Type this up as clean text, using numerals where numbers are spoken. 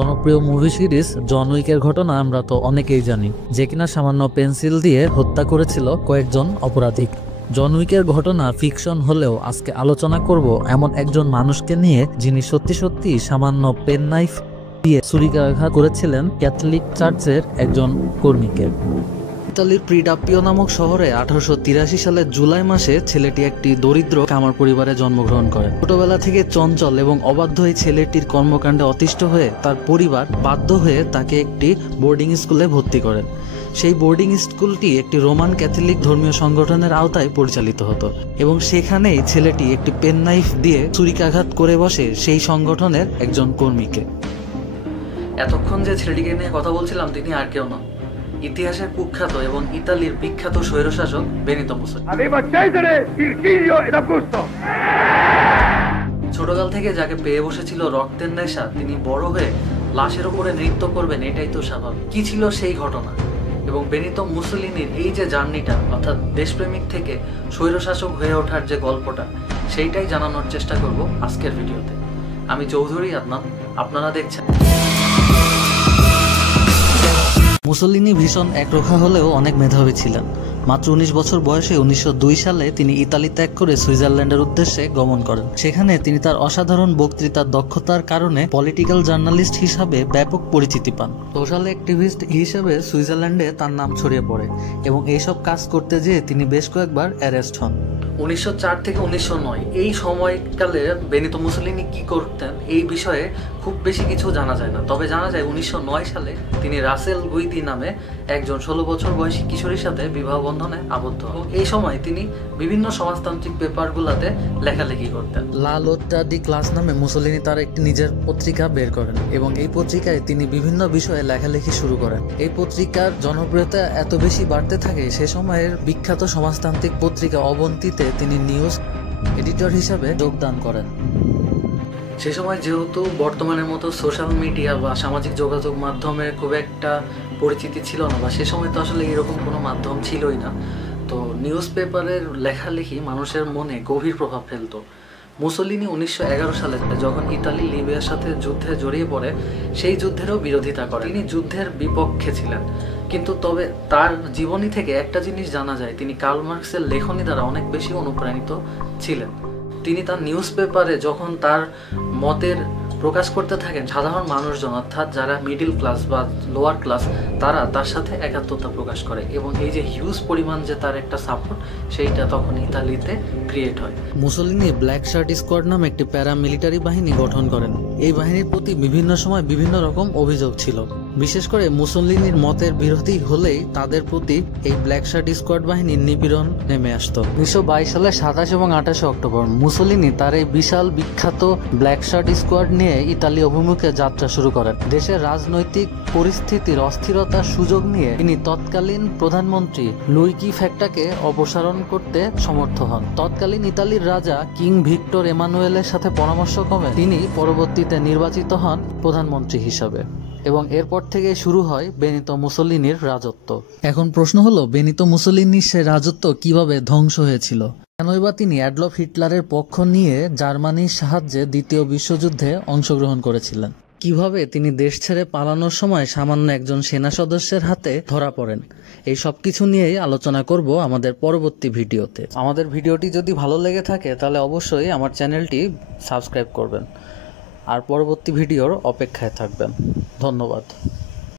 জনপ্রিয় movie series জন উইকের ঘটনা আমরা তো অনেকেই জানি, যে কিনা সামান্য পেন্সিল দিয়ে হত্যা করেছিল কয়েকজন অপরাধী। জন উইকের ঘটনা ফিকশন হলেও আজকে আলোচনা করব এমন একজন মানুষকে নিয়ে, যিনি সত্যি সত্যি সামান্য পেন নাইফ দিয়ে ছুরিকাঘাত করেছিলেন ক্যাথলিক চার্চের একজন কর্মীকে। ইতালির প্রিডাপিও নামক শহরে 1883 সালের জুলাই মাসে ছেলেটি একটি দরিদ্র কামার পরিবারে জন্মগ্রহণ করে। ছোটবেলা থেকে চঞ্চল এবং অবাধ্য এই ছেলেটির কর্মকাণ্ডে অতিষ্ঠ হয়ে তার পরিবার বাধ্য হয়ে তাকে একটি বোর্ডিং স্কুলে ভর্তি করেন। সেই বোর্ডিং স্কুলটি একটি রোমান ক্যাথলিক ধর্মীয় সংগঠনের আওতায় পরিচালিত হতো এবং সেখানেই ছেলেটি একটি পেন নাইফ দিয়ে ছুরিকাঘাত করে বসে সেই সংগঠনের একজন কর্মীকে। এতক্ষণ যে ছেলেটিকে নিয়ে কথা বলছিলাম তিনি আর কেউ নন, ইতিহাসের কুখ্যাত এবং ইতালির বিখ্যাত স্বৈরশাসক বেনিতো মুসোলিনি। ছোটকাল থেকে যাকে পেয়ে বসেছিল রক্তের নেশা, তিনি বড় হয়ে লাশের উপরে নৃত্য করবেন, এটাই তো স্বাভাবিক। কি ছিল সেই ঘটনা এবং বেনিতো মুসোলিনির এই যে জার্নিটা, অর্থাৎ দেশপ্রেমিক থেকে স্বৈরশাসক হয়ে ওঠার যে গল্পটা, সেইটাই জানানোর চেষ্টা করব আজকের ভিডিওতে। আমি চৌধুরী আদনান, আপনারা দেখছেন। মুসোলিনি ভীষণ একরোখা হলেও অনেক মেধাবী ছিলেন। মাত্র 19 বছর বয়সে 1902 সালে তিনি ইতালি ত্যাগ করে সুইজারল্যান্ডের উদ্দেশ্যে গমন করেন। সেখানে তিনি তার অসাধারণ বক্তৃতার দক্ষতার কারণে পলিটিক্যাল জার্নালিস্ট হিসাবে ব্যাপক পরিচিতি পান। সোশ্যাল অ্যাক্টিভিস্ট হিসেবে সুইজারল্যান্ডে তার নাম ছড়িয়ে পড়ে এবং এইসব কাজ করতে যেয়ে তিনি বেশ কয়েকবার অ্যারেস্ট হন। 1904 থেকে 1909 এই সময়কালে বেনিতো মুসোলিনি কি করতেন এই বিষয়ে খুব বেশি কিছু জানা যায় না, তবে জানা যায় 1909 সালে তিনি রাসেল গুইদি নামে একজন 16 বছর বয়সী কিশোরীর সাথে বিবাহ বন্ধনে আবদ্ধ হন। এই সময় তিনি বিভিন্ন সমাজতান্ত্রিক পেপারগুলোতে লেখালেখি করতেন। লা লোট্টা ডি ক্লাস নামে মুসোলিনি তার একটি নিজের পত্রিকা বের করেন এবং এই পত্রিকায় তিনি বিভিন্ন বিষয়ে লেখালেখি শুরু করেন। এই পত্রিকার জনপ্রিয়তা এত বেশি বাড়তে থাকে, সে সময়ের বিখ্যাত সমাজতান্ত্রিক পত্রিকা অবন্তীতে তিনি নিউজ এডিটর হিসাবে যোগদান করেন। সে সময় যেহেতু বর্তমানের মতো সোশ্যাল মিডিয়া বা সামাজিক যোগাযোগ মাধ্যমে খুব একটা পরিচিতি ছিল না, বা সে সময় তো আসলে এরকম কোনো মাধ্যম ছিলই না, তো নিউজ পেপারের লেখালেখি মানুষের মনে গভীর প্রভাব ফেলতো। মুসোলিনি 1911 সালে যখন ইতালি লিবিয়ার সাথে যুদ্ধে জড়িয়ে পড়ে, সেই যুদ্ধেরও বিরোধিতা করেন। তিনি যুদ্ধের বিপক্ষে ছিলেন, কিন্তু তবে তার জীবনী থেকে একটা জিনিস জানা যায়, তিনি কার্ল মার্কসের লেখনী দ্বারা অনেক বেশি অনুপ্রাণিত ছিলেন। তিনি তার নিউজ পেপারে যখন তার মতের প্রকাশ করতে থাকেন, সাধারণ মানুষজন অর্থাৎ যারা মিডিল ক্লাস বা লোয়ার ক্লাস, তারা তার সাথে একাত্মতা প্রকাশ করে এবং এই যে হিউজ পরিমাণ যে তার একটা সাপোর্ট, সেইটা তখন ইতালিতে ক্রিয়েট হয়। মুসোলিনি ব্ল্যাক শার্ট স্কোয়াড নামে একটি প্যারামিলিটারি বাহিনী গঠন করেন। এই বাহিনীর প্রতি বিভিন্ন সময় বিভিন্ন রকম অভিযোগ ছিল, বিশেষ করে মুসোলিনির মতের বিরোধী হলেই তাদের প্রতি এই ব্ল্যাক শার্ট স্কোয়াড বাহিনীর নিপীড়ন নেমে আসতো। 1922 সালের 27 এবং 28 অক্টোবর মুসোলিনি তার এই বিশাল বিখ্যাত ব্ল্যাক শার্ট স্কোয়াড নিয়ে ইতালি অভিমুখে যাত্রা শুরু করেন। দেশের রাজনৈতিক পরিস্থিতির অস্থিরতার সুযোগ নিয়ে তিনি তৎকালীন প্রধানমন্ত্রী লুইগি ফ্যাক্টাকে অপসারণ করতে সমর্থ হন। তৎকালীন ইতালির রাজা কিং ভিক্টর এমানুয়েলের সাথে পরামর্শক্রমে তিনি পরবর্তীতে নির্বাচিত হন প্রধানমন্ত্রী হিসাবে এবং এরপর থেকে শুরু হয় বেনিতো মুসোলিনির রাজত্ব। এখন প্রশ্ন হলো, বেনিতো মুসোলিনির সে রাজত্ব কিভাবে ধ্বংস হয়েছিল? কেনই বা তিনি অ্যাডলফ হিটলারের পক্ষ নিয়ে জার্মানির সাহায্যে দ্বিতীয় বিশ্বযুদ্ধে অংশগ্রহণ করেছিলেন? কিভাবে তিনি দেশ ছেড়ে পালানোর সময় সামান্য একজন সেনা সদস্যের হাতে ধরা পড়েন? এই সব কিছু নিয়েই আলোচনা করব আমাদের পরবর্তী ভিডিওতে। আমাদের ভিডিওটি যদি ভালো লেগে থাকে তাহলে অবশ্যই আমার চ্যানেলটি সাবস্ক্রাইব করবেন আর পরবর্তী ভিডিওর অপেক্ষায় থাকবেন। ধন্যবাদ।